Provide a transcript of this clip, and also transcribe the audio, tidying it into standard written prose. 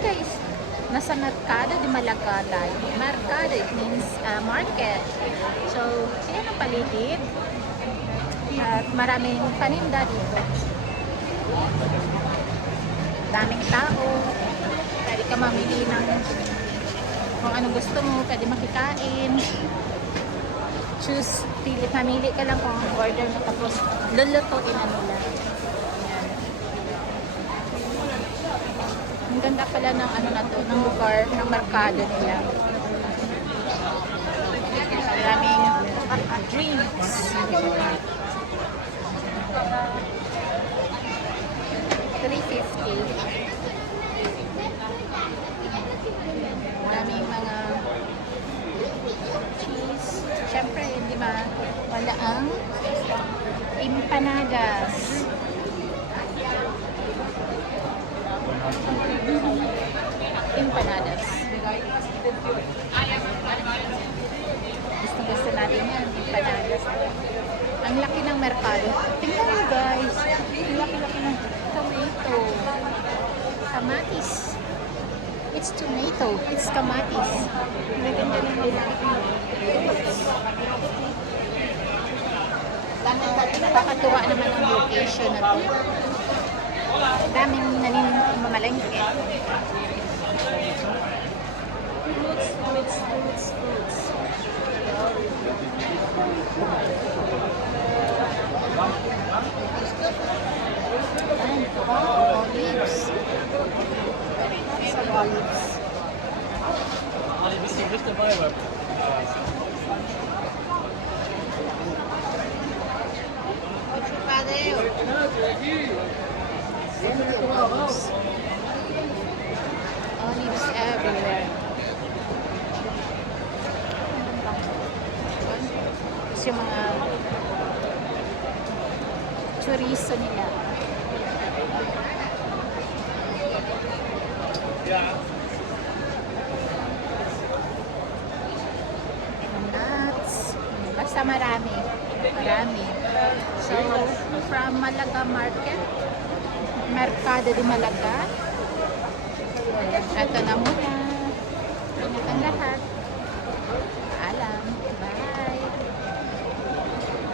guys, nasa Mercado de Malaga tayo. Mercado, it means market. So, sila ng paligid. At maraming paninda dito. Daming tao. Pwede ka mamili ng kung anong gusto mo. Pwede makikain. Choose, mamili ka lang kung order mo. Tapos, lulutuin na nila. Ayan. Ang ganda pala ng ano na to, ng lugar, ng merkado nila. Maraming drinks. $3.50. Maraming mga cheese. Siyempre, hindi wala ang empanadas. Empanadas. Gusto natin yan, empanadas. Ang laki ng merkado. Tingnan mo guys, ang laki-laki ng tomato. Kamatis. It's tomato. It's kamatis. Maganda ng nakakatuwa naman ang location na to. Daming mamalengke. Fruits. Wow, olives. Some olives. Olives everywhere. Tapos yung mga chorizo nila. Nuts. Basta marami. So, from Malaga Market, Mercado de Malaga. Ito na muna. Ingat ang lahat. Paalam. Bye.